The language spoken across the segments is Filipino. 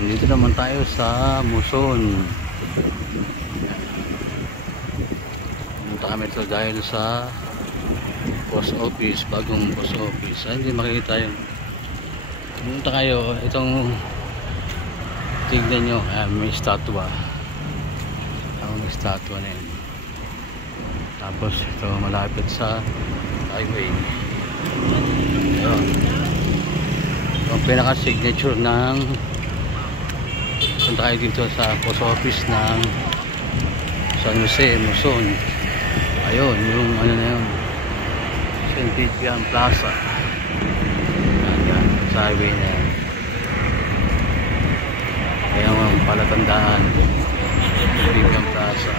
Dito naman tayo sa Muson. Punta kami ito dahil sa post office, bagong post office. Hindi makikita yun. Punta kayo, itong tignan nyo, may statua. May statua na yun. Tapos ito malapit sa highway. Ayun. Ang pinaka signature ng punta kayo dito sa post office ng San Jose, Muson. Ayun, yung ano na yun, St. Vivian Plaza. Yan, sa highway na yan. Kaya ang palatandaan, St. Vivian Plaza.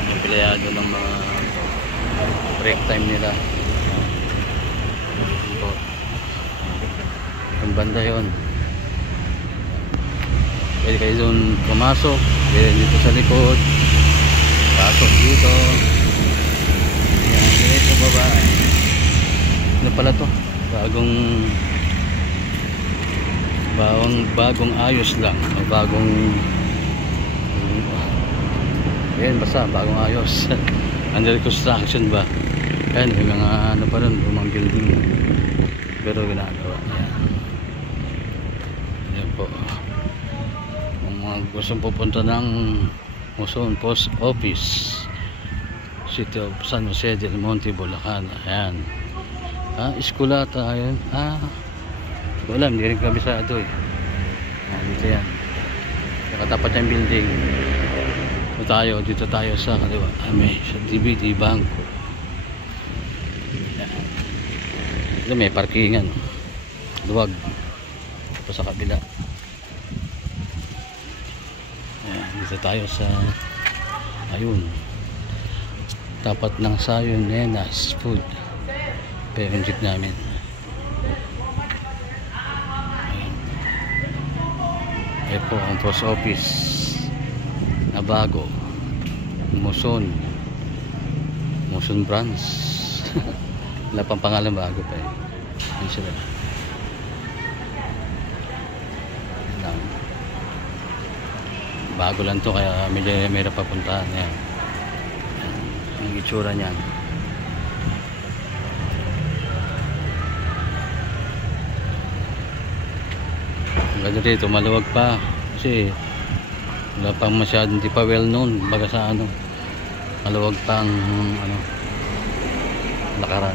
Ang pilayado ng mga break time nila. Ang banda yun. Pwede kayo doon pumasok, pwede dito sa likod, pasok dito. Yan, dito baba. Ano pala to? Bagong ayos lang, bagong yan, basta bagong ayos. Under construction ba? Yan, yung mga ano pa rin, lumang building, pero ginagawa. Yan po. Gustong pupunta ng Muson Post Office, City of San Jose del Monte, Bulacan. Ayan. Eskulata. Ayan. Wala, hindi rin kabisado eh. Dito yan. Nakatapat yung building. Dito tayo sa kaliwa. May sa DVD Bangko. Ito may parkingan. Luwag. Ito sa kabila. Dito tayo sa ayun, tapat ng Sayon Nenas Food. Pero yung jeep namin. Ito po ang post office na bago, Muson branch. Wala pang pangalan, bago pa eh. Yan sila. Bago lang to, kaya medyo mayroon papuntahan. Yan. Ang itsura niyan. Ang ganda dito, maluwag pa kasi wala pang masyadong, hindi pa well known baga sa ano, maluwag pang ano, lakaran.